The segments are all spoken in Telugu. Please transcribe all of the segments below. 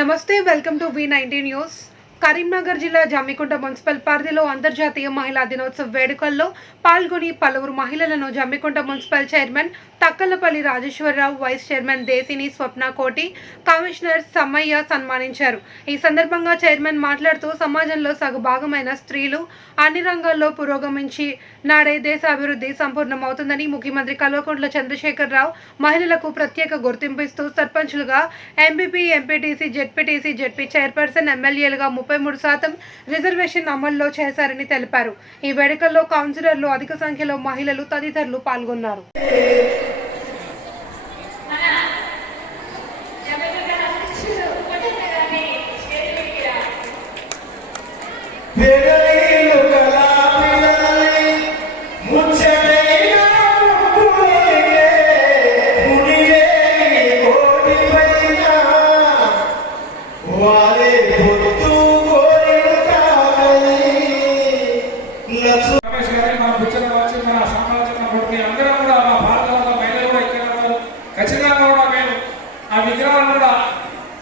నమస్తే welcome to V19 news. Karimnagar జిల్లా జమ్మికుంట మున్సిపల్ పరిధిలో అంతర్జాతీయ మహిళా దినోత్సవ వేడుకల్లో పాల్గొని పలువురు మహిళలను Jammikunta municipal chairman Takkalapalli Rajeshwara Rao, vice chairman Desini Swapna Koti, commissioner Sammaiah సన్మానించారు. ఈ సందర్భంగా చైర్మన్ మాట్లాడుతూ సమాజంలో సగభాగమైన స్త్రీలు అన్ని రంగాల్లో పురోగమించి నాడే దేశ అభివృద్ధి సంపూర్ణమవుతుందని, ముఖ్యమంత్రి కల్వకుంట్ల చంద్రశేఖరరావు మహిళలకు ప్రత్యేక గుర్తింపు ఇస్తూ సర్పంచులుగా MPP, MPTC, ZPTC, ZP chairperson, ఎమ్మెల్యేలుగా 33% రిజర్వేషన్ అమల్లో చేశారని తెలిపారు. ఈ వేడుకల్లో కౌన్సిలర్లు, అధిక సంఖ్యలో మహిళలు తదితరులు పాల్గొన్నారు.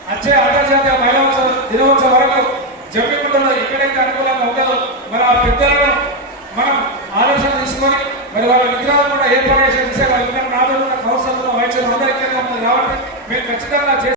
వచ్చే అంతర్జాతీయ మహిళా దినోత్సవం వరకు జమ్మికుంటలో ఎక్కడైతే అనుకూలంగా ఉంటుందో మరి ఆ పెద్దలను మనం ఆలోచన తీసుకొని మరి వాళ్ళ విగ్రహాలు కూడా ఏర్పాటు చేసే విషయాలు నాతో కౌన్సిల్ వైద్యులు అందరికీ కాబట్టి మేము ఖచ్చితంగా